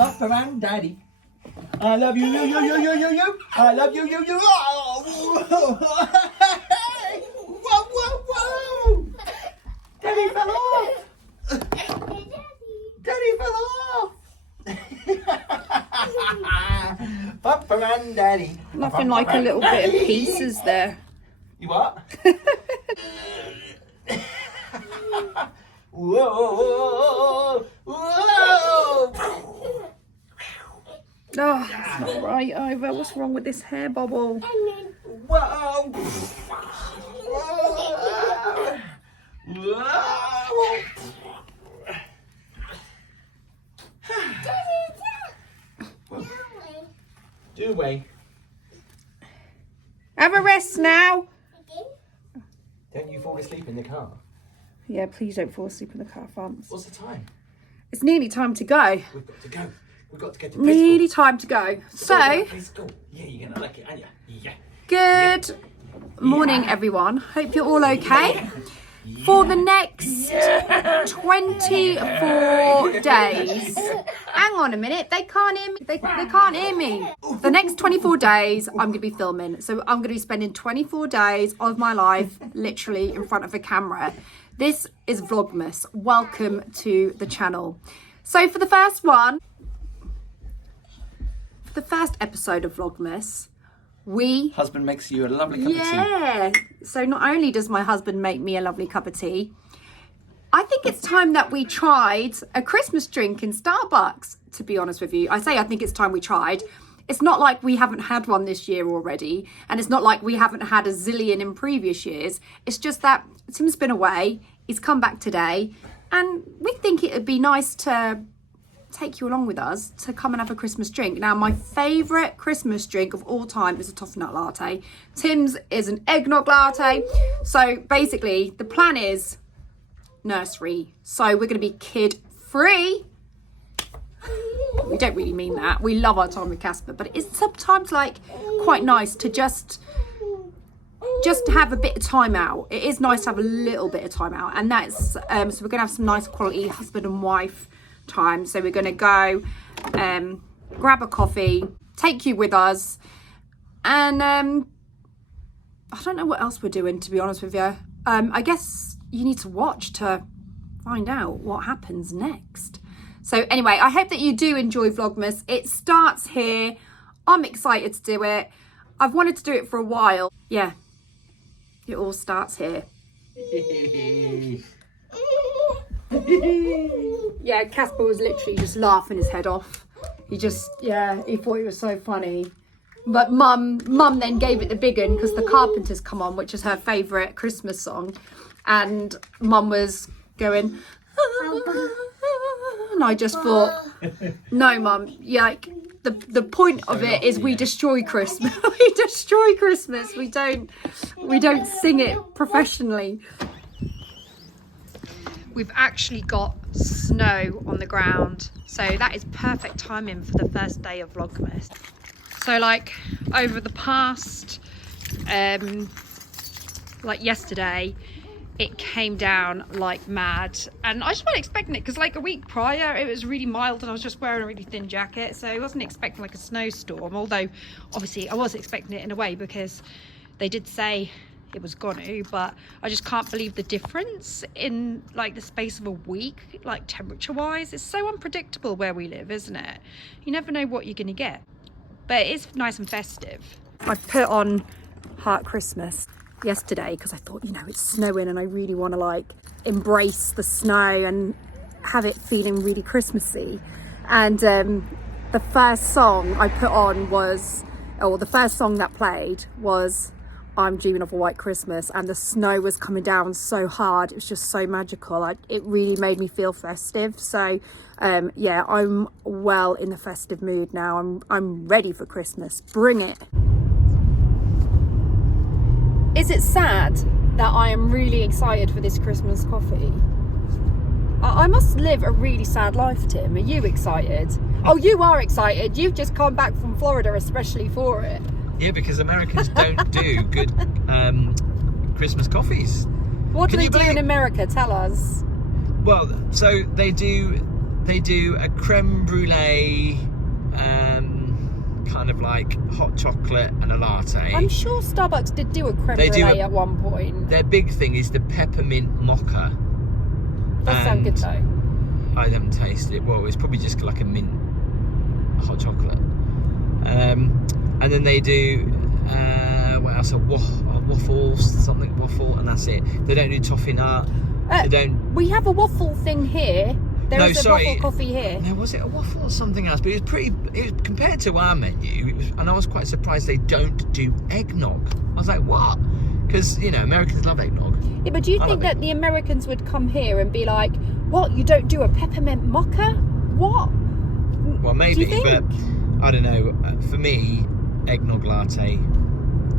Papa and Daddy. I love you, you. I love you, you. Oh. Whoa, whoa, whoa. Daddy fell off. Daddy fell off. Papa and Daddy. Nothing like a little bit of pieces there. You what? Whoa, whoa. Oh, that's not right either. What's wrong with this hair bubble? Whoa. Whoa. Do we? Have a rest now. Don't you fall asleep in the car? Yeah, please don't fall asleep in the car, Fance. What's the time? It's nearly time to go. We've got to go. We've got to get to Nearly time to go. So, yeah, you're gonna like it, aren't you? Yeah. good morning, everyone. Hope you're all okay. For the next 24 days. Hang on a minute, they can't hear me. They can't hear me. The next 24 days, I'm going to be filming. So I'm going to be spending 24 days of my life literally in front of a camera. This is Vlogmas. Welcome to the channel. So for the first episode of Vlogmas, Husband makes you a lovely cup of tea. yeah. So not only does my husband make me a lovely cup of tea, I think it's time that we tried a Christmas drink in Starbucks, to be honest with you. I think it's time we tried. It's not like we haven't had one this year already, and it's not like we haven't had a zillion in previous years. It's just that Tim's been away, he's come back today, and we think it would be nice to take you along with us to come and have a Christmas drink. Now, my favourite Christmas drink of all time is a toffee nut latte. Tim's is an eggnog latte. So basically, the plan is nursery. So we're going to be kid free. We don't really mean that. We love our time with Casper, but it is sometimes like quite nice to just have a bit of time out. It is nice to have a little bit of time out, and that's so we're going to have some nice quality husband and wife time. So we're going to go grab a coffee, take you with us, and I don't know what else we're doing, to be honest with you. I guess you need to watch to find out what happens next. So anyway, I hope that you do enjoy Vlogmas. It starts here. I'm excited to do it. I've wanted to do it for a while. Yeah, it all starts here. Yeah, Casper was literally just laughing his head off. He thought it was so funny. But mum then gave it the big one because the Carpenters come on, which is her favourite Christmas song. And mum was going, and I just thought, no, mum, the point of it is we destroy Christmas. We destroy Christmas. We don't sing it professionally. We've actually got snow on the ground, so that is perfect timing for the first day of Vlogmas. So like over the past, like yesterday, it came down like mad, and I just wasn't expecting it because like a week prior it was really mild and I was just wearing a really thin jacket, so I wasn't expecting like a snowstorm, although obviously I was expecting it in a way because they did say it was gonna, but I just can't believe the difference in like the space of a week, like temperature wise. It's so unpredictable where we live, isn't it? You never know what you're gonna get, but it is nice and festive. I put on Heart Christmas yesterday because I thought, it's snowing and I really want to like embrace the snow and have it feeling really Christmassy. And the first song I put on the first song that played was I'm Dreaming of a White Christmas, and the snow was coming down so hard. It was just so magical. It really made me feel festive. So yeah, I'm well in the festive mood now. I'm ready for Christmas. Bring it. Is it sad that I am really excited for this Christmas coffee? I must live a really sad life, Tim. Are you excited? Oh, you are excited. You've just come back from Florida especially for it. Yeah, because Americans don't do good Christmas coffees. What do they do in America? Tell us. Well, so they do They do a creme brulee, kind of like hot chocolate and a latte. I'm sure Starbucks did do a creme brulee at one point. Their big thing is the peppermint mocha. Does sound good though. I haven't tasted it. Well, it's probably just like a mint hot chocolate. And then they do what else? A waffle, something waffle, and that's it. They don't do toffee nut. They don't. We have a waffle thing here. There is a waffle coffee here. No, was it a waffle or something else? But it was pretty. It was, compared to our menu, and I was quite surprised they don't do eggnog. I was like, what? Because Americans love eggnog. Yeah, but do you think that the Americans would come here and be like, "What? You don't do a peppermint mocha? What?" Well, maybe, but I don't know. For me, eggnog latte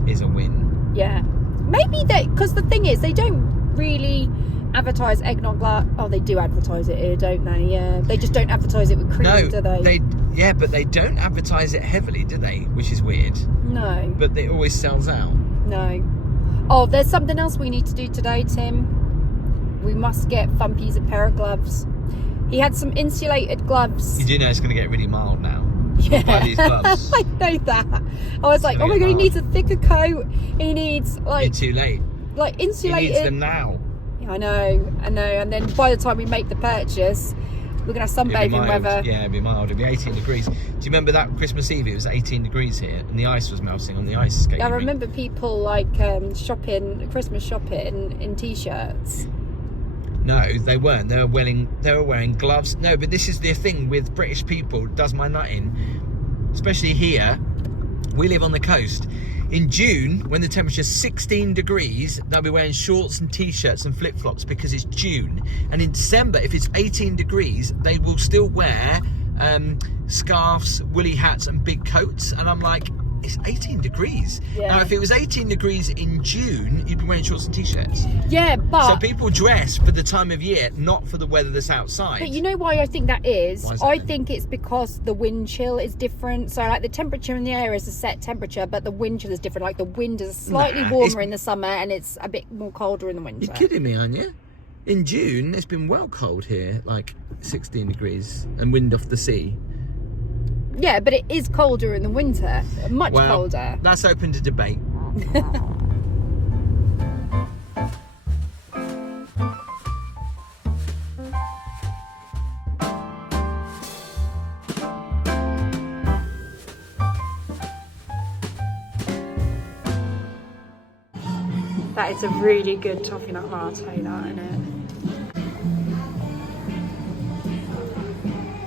is a win. Yeah, maybe because the thing is, they don't really advertise eggnog Oh, they do advertise it here, don't they? Yeah, they just don't advertise it with cream, do they? But they don't advertise it heavily, do they? Which is weird. No. But it always sells out. No. Oh, there's something else we need to do today, Tim. We must get Fumpy's a pair of gloves. He had some insulated gloves. You do know it's going to get really mild now. Yeah. Buy these gloves. I know that. I was like, oh my god, he needs a thicker coat. He needs You're too late. Like insulated. He needs them now. I know. And then by the time we make the purchase, we're going to have sunbathing weather. Yeah, it'll be mild. It'll be 18 degrees. Do you remember that Christmas Eve? It was 18 degrees here and the ice was melting on the ice skating. I remember people like Christmas shopping in t-shirts. No, they weren't. They were wearing gloves. No, but this is the thing with British people. Does my nut in. Especially here. We live on the coast. In June, when the temperature's 16 degrees, they'll be wearing shorts and t-shirts and flip-flops because it's June. And in December, if it's 18 degrees, they will still wear scarves, woolly hats and big coats. And I'm like, it's 18 degrees. Yeah. Now, if it was 18 degrees in June, you'd be wearing shorts and t-shirts. Yeah, but... So people dress for the time of year, not for the weather that's outside. But you know why I think that is? I think it's because the wind chill is different. So, like, the temperature in the air is a set temperature, but the wind chill is different. Like, the wind is slightly warmer in the summer and it's a bit more colder in the winter. You're kidding me, aren't you? In June, it's been well cold here, like 16 degrees and wind off the sea. Yeah, but it is colder in the winter, much colder. That's open to debate. That is a really good toffee nut latte, that, isn't it?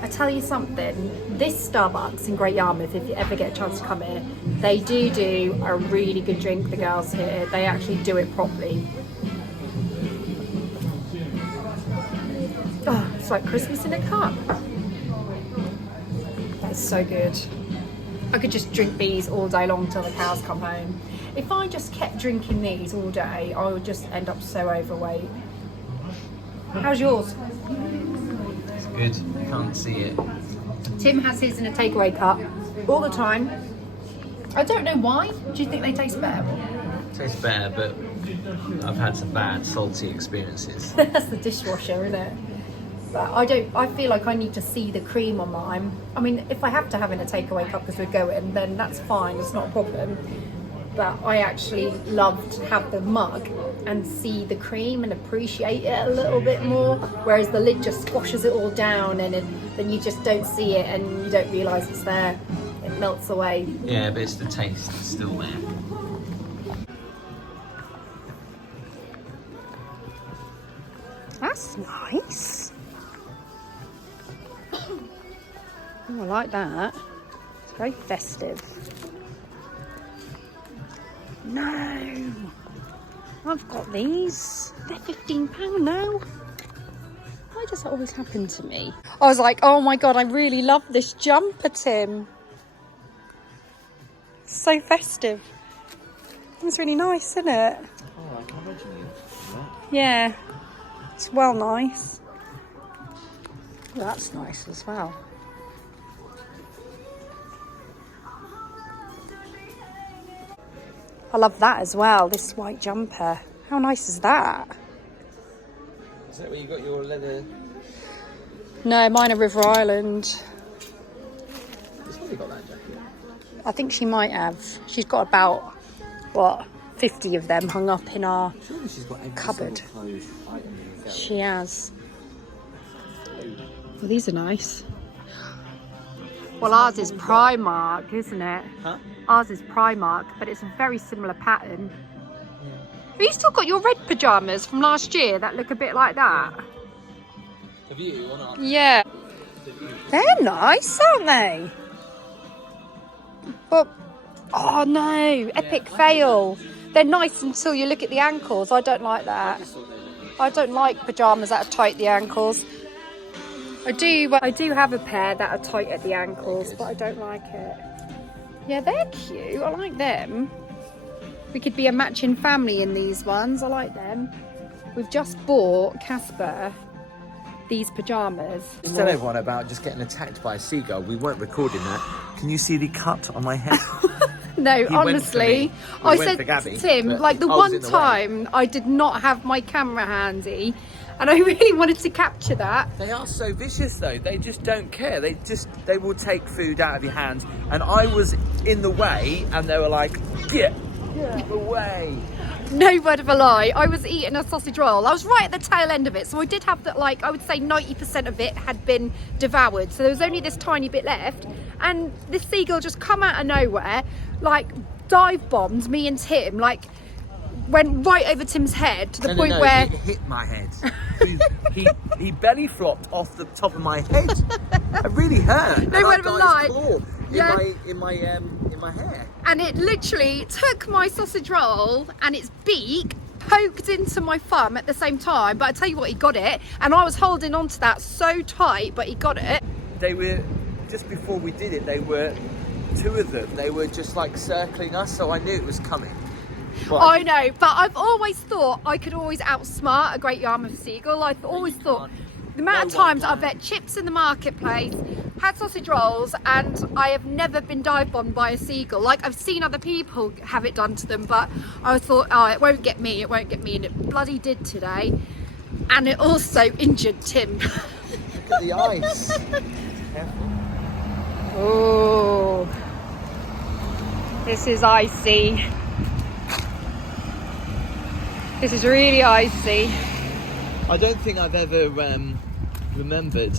I tell you something, this Starbucks in Great Yarmouth, if you ever get a chance to come here, they do a really good drink, the girls here. They actually do it properly. Oh, it's like Christmas in a cup. That's so good. I could just drink these all day long till the cows come home. If I just kept drinking these all day, I would just end up so overweight. How's yours? Good. Can't see it. Tim has his in a takeaway cup all the time. I don't know why. Do you think they taste better? Tastes better, but I've had some bad salty experiences. That's the dishwasher, isn't it? But I feel like I need to see the cream on mine. I mean, if I have to have in a takeaway cup because we're going, then that's fine. It's not a problem. But I actually love to have the mug and see the cream and appreciate it a little bit more, whereas the lid just squashes it all down and then you just don't see it and you don't realise it's there. It melts away. Yeah, but it's the taste that's still there. That's nice. Oh, I like that. It's very festive. No, I've got these. They're £15 now. Why does that always happen to me? I was like, oh my god, I really love this jumper, Tim. So festive. It's really nice, isn't it? Oh, I can imagine you. Yeah, it's well nice. Oh, that's nice as well. I love that as well, this white jumper. How nice is that? Is that where you got your leather No, mine are River Island. She's probably got that jacket. I think she might have. She's got about, what, 50 of them hung up in our Surely she's got every cupboard. single clothes item in the She has. Well, these are nice. Well, ours is Primark, isn't it? Huh? Ours is Primark, but it's a very similar pattern. Yeah. Have you still got your red pyjamas from last year that look a bit like that? Have you or not? Yeah. They're nice, aren't they? But, oh no, epic fail. They're nice until you look at the ankles. I don't like that. I don't like pyjamas that are tight at the ankles. I do have a pair that are tight at the ankles, but I don't like it. Yeah, they're cute. I like them. We could be a matching family in these ones. I like them. We've just bought Casper these pyjamas. Tell everyone about just getting attacked by a seagull. We weren't recording that. Can you see the cut on my head? No, honestly, I said to Tim, like the one time I did not have my camera handy and I really wanted to capture that. They are so vicious though. They just don't care. They will take food out of your hands. And I was in the way and they were like, get away. No word of a lie. I was eating a sausage roll. I was right at the tail end of it. So I did have that, like, I would say 90% of it had been devoured. So there was only this tiny bit left. And this seagull just come out of nowhere, like dive bombed me and Tim, like went right over Tim's head to the point where... it hit my head. he belly flopped off the top of my head. It really hurt. No word of a lie. In my hair. And it literally took my sausage roll and its beak poked into my thumb at the same time. But I tell you what, he got it. And I was holding on to that so tight, but he got it. They were, just before we did it, they were, two of them, they were just like circling us. So I knew it was coming. But I know, but I've always thought I could always outsmart a great Yarmouth seagull. I've always thought the amount of times I've bet chips in the marketplace, had sausage rolls, and I have never been dive bombed by a seagull. Like, I've seen other people have it done to them, but I thought, oh, it won't get me, and it bloody did today. And it also injured Tim. Look at the ice. Careful. Oh, this is icy. This is really icy. I don't think I've ever remembered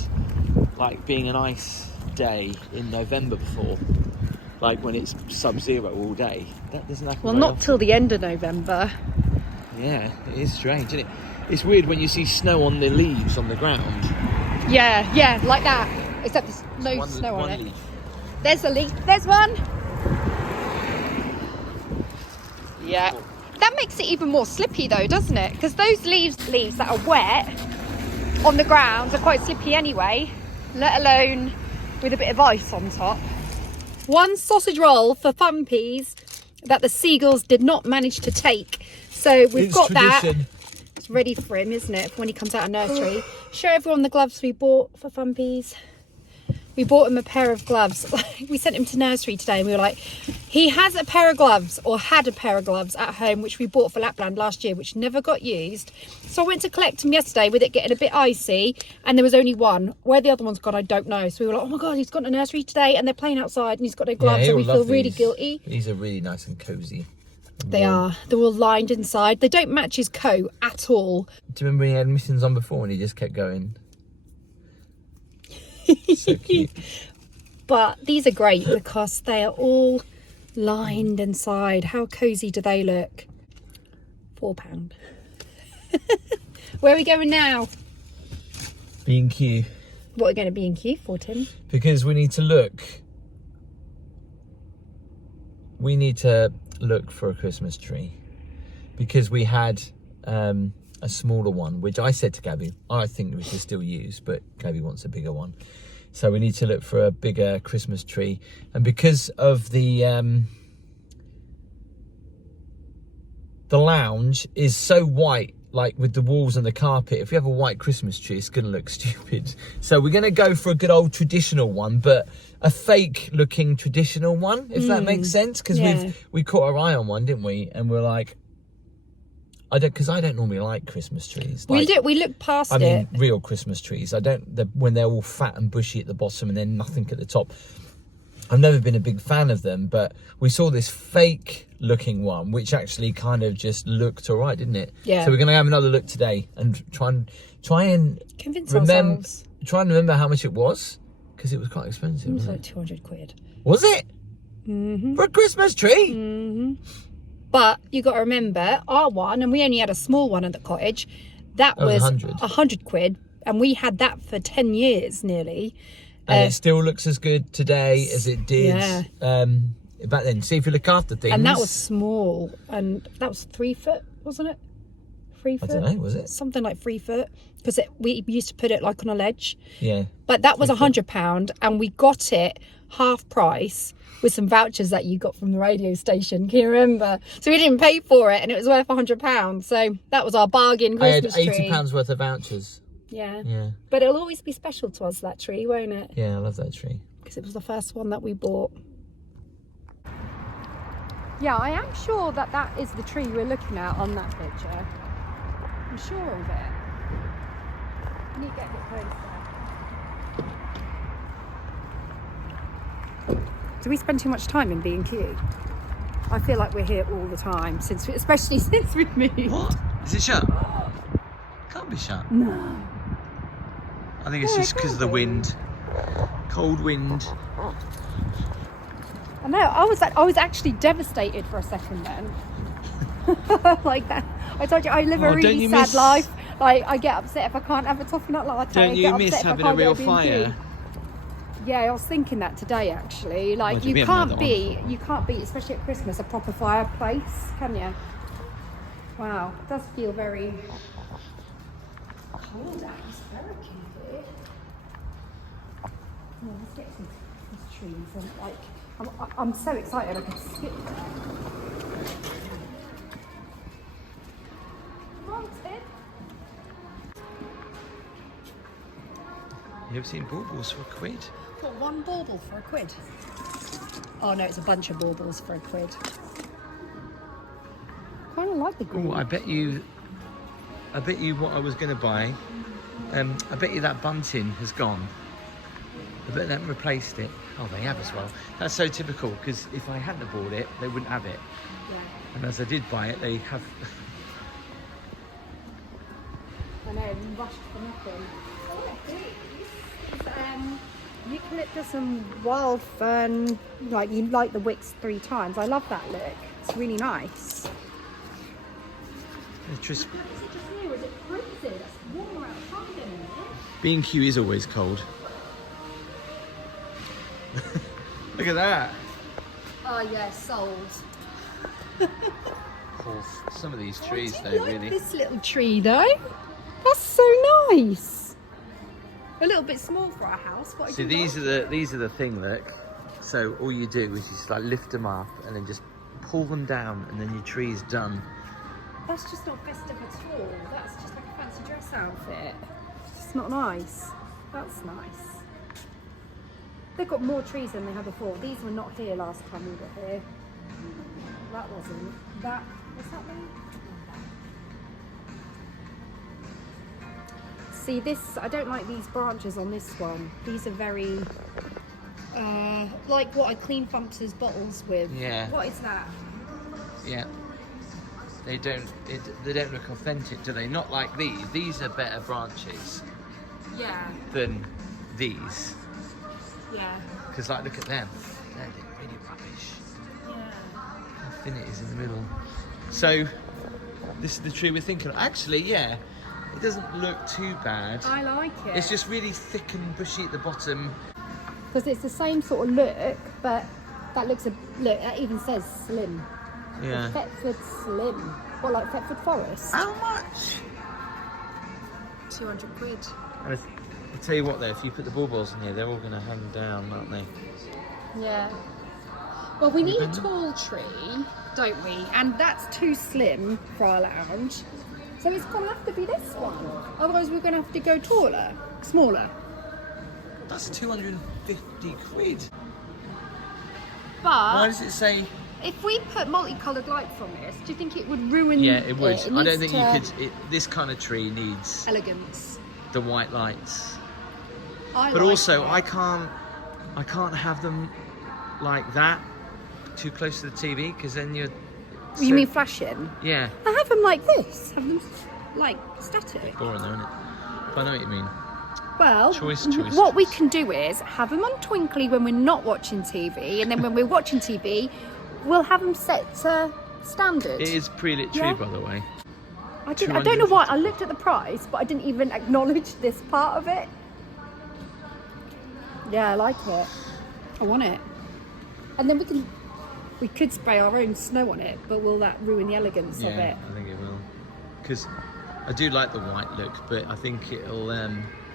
like being an ice day in November before, like when it's sub-zero all day. That doesn't happen. Well, not till the end of November. Yeah, it is strange, isn't it? It's weird when you see snow on the leaves on the ground. Yeah, like that. Except there's no snow on it. Leaf. There's a leaf. There's one. Yeah. That makes it even more slippy though, doesn't it? Because those leaves that are wet on the ground are quite slippy anyway, let alone with a bit of ice on top. One sausage roll for Fumpies that the seagulls did not manage to take. So we've got tradition. That. It's ready for him, isn't it, for when he comes out of nursery. Show everyone the gloves we bought for Fumpies. We bought him a pair of gloves. We sent him to nursery today and we were like, he has a pair of gloves, or had a pair of gloves at home, which we bought for Lapland last year, which never got used. So I went to collect him yesterday with it getting a bit icy, and there was only one. Where the other one's gone, I don't know. So we were like, oh my God, he's gone to nursery today and they're playing outside and he's got no gloves, and we feel really guilty. These are really nice and cosy. They are. They're all lined inside. They don't match his coat at all. Do you remember when he had mittens on before and he just kept going? So cute. But these are great because they are all lined inside. How cozy do they look? £4. Where are we going now? B&Q. What are we going to B&Q for, Tim? Because we need to look for a Christmas tree, because we had a smaller one, which I said to Gabby, I think we should still use, but Gabby wants a bigger one. So we need to look for a bigger Christmas tree. And because of the lounge is so white, like with the walls and the carpet, if we have a white Christmas tree, it's gonna look stupid. So we're gonna go for a good old traditional one, but a fake looking traditional one, if that makes sense. Because we caught our eye on one, didn't we? And we're like, because I don't normally like Christmas trees. We Like, looked past I mean, it. real Christmas trees. When they're all fat and bushy at the bottom and then nothing at the top. I've never been a big fan of them, but we saw this fake looking one, which actually kind of just looked all right, didn't it? Yeah. So we're going to have another look today and try and Convince ourselves. Try and remember how much it was, because it was quite expensive. It was wasn't like 200 quid. Was it? Mm-hmm. For a Christmas tree? Mm-hmm. But you got to remember, our one, and we only had a small one at the cottage, that was 100 quid, and we had that for 10 years nearly. And it still looks as good today as it did back then. See if you look after things. And that was small, and that was 3 foot, wasn't it? 3 foot? I don't know, was it? Something like 3 foot, because we used to put it like on a ledge. Yeah. But that was £100, and we got it half price with some vouchers that you got from the radio station. Can you remember? So we didn't pay for it, and it was worth £100. So that was our bargain Christmas tree. I had £80 worth of vouchers. Yeah. Yeah. But it'll always be special to us, that tree, won't it? Yeah, I love that tree. Because it was the first one that we bought. Yeah, I am sure that that is the tree we're looking at on that picture. I'm sure of it. I need to get a bit closer. Do we spend too much time in B&Q? I feel like we're here all the time, especially since we've moved. What? Is it shut? Can't be shut. No. I think it's just because of the wind. Cold wind. I know. I was actually devastated for a second then. Like that. I told you I live a really sad life. Like I get upset if I can't have a toffee nut latte. Don't you miss having a real fire? Yeah, I was thinking that today actually. Like Well, you can't beat, especially at Christmas, a proper fireplace, can you? Wow, it does feel very cold atmospheric in here. Yeah, let's get some trees and like I'm so excited I could skip there. Come on, Ted. You ever seen baubles for £1? What, one bauble for £1? Oh no, it's a bunch of baubles for £1. I kind of like the green. Oh, I bet you what I was going to buy. I bet you that bunting has gone. I bet they haven't replaced it. Oh, they have as well. That's so typical, because if I hadn't bought it, they wouldn't have it. Yeah. And as I did buy it, they have. I know, rushed for nothing. Oh, look, these. Eucalyptus and wild fern. Like you light the wicks 3 times. I love that look. It's really nice. Just Is it just here or is it freezing? It's warmer outside in a minute. B&Q is always cold. Look at that. Oh yeah, sold. Some of these trees, I though, like really. this little tree though. That's so nice. A little bit small for our house, but I See, do these like are the thing. Look. So all you do is you just like lift them up and then just pull them down, and then your tree's done. That's just not festive at all. That's just like a fancy dress outfit. It's not nice. That's nice. They've got more trees than they had before. These were not here last time we were here. That wasn't. What's that mean? See this, I don't like these branches on this one. These are very, like what I clean Fumpster's bottles with. Yeah. What is that? Yeah. They don't look authentic, do they? Not like these. These are better branches Yeah. than these. Yeah. Because like, look at them. They're really rubbish. Yeah. How thin it is in the middle. So, this is the tree we're thinking of. Actually, yeah, it doesn't look too bad. I like it. It's just really thick and bushy at the bottom. Because it's the same sort of look, but that looks look. That even says slim. Yeah. Thetford Slim. What, like Thetford Forest? How much? 200 quid. I'll tell you what though, if you put the baubles in here, they're all going to hang down, aren't they? Yeah. Well, we need a tall tree, don't we? And that's too slim for our lounge. So it's going to have to be this one. Otherwise we're going to have to go taller, smaller. That's 250 quid. But Why does it say if we put multicoloured lights on this, do you think it would ruin Yeah, it would. I don't think you needs could. This kind of tree needs elegance. the white lights. But But also, I can't have them like that too close to the TV because then you're. You mean flashing? Yeah. I have them like this. Have them like static. Boring though, isn't it? But I know what you mean. Well, Choice. What we can do is have them on twinkly when we're not watching TV, and then when we're watching TV, we'll have them set to standard. It is pre-lit tree, by the way. I don't know why. I looked at the price, but I didn't even acknowledge this part of it. Yeah, I like it. I want it. And then we could spray our own snow on it, but will that ruin the elegance of it? Yeah, I think it will. Because I do like the white look, but I think it'll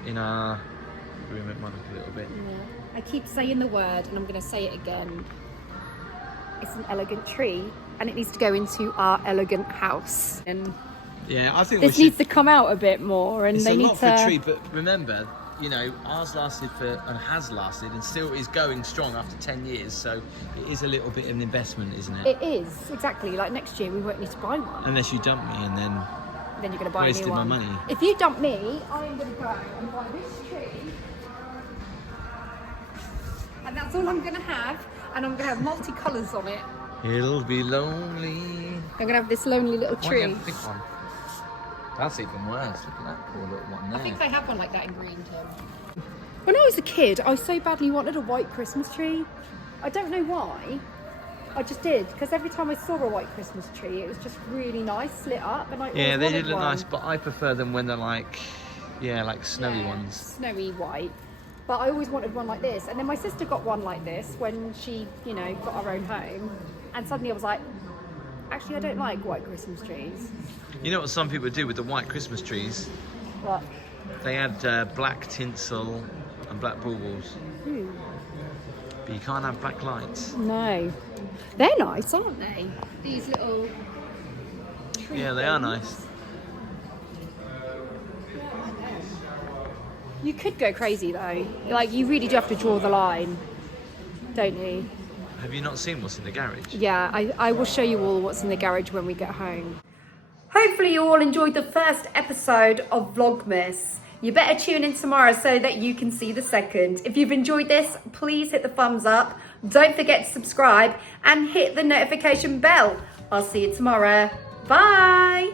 in our room it might look a little bit. Yeah. I keep saying the word, and I'm going to say it again. It's an elegant tree, and it needs to go into our elegant house. And yeah, I think this needs to come out a bit more, and it's they a need lot to. for a tree, but remember, you know, ours lasted and has lasted, and still is going strong after 10 years. So it is a little bit of an investment, isn't it? It is exactly. Like next year, we won't need to buy one. Unless you dump me, and then you're going to buy a wasted new one. my money. If you dump me, I'm going to go and buy this tree, and that's all I'm going to have. And I'm going to have multicolours on it. It'll be lonely. I'm going to have this lonely little Why tree. don't you have a big one? That's even worse. Look at that poor little one there. I think they have one like that in Greenton. When I was a kid, I so badly wanted a white Christmas tree. I don't know why. I just did, because every time I saw a white Christmas tree, it was just really nice, lit up, and I Yeah, always they wanted did look one. nice, but I prefer them when they're like, like snowy ones. Snowy white. But I always wanted one like this. And then my sister got one like this when she, got her own home. And suddenly I was like, actually, I don't like white Christmas trees. You know what some people do with the white Christmas trees? What? They add black tinsel and black baubles. But you can't have black lights. No. They're nice, aren't they? These little tree Yeah, they are things. nice. You could go crazy though. Like, you really do have to draw the line, don't you? Have you not seen what's in the garage? Yeah, I will show you all what's in the garage when we get home. Hopefully you all enjoyed the first episode of Vlogmas. You better tune in tomorrow so that you can see the second. If you've enjoyed this, please hit the thumbs up. Don't forget to subscribe and hit the notification bell. I'll see you tomorrow. Bye.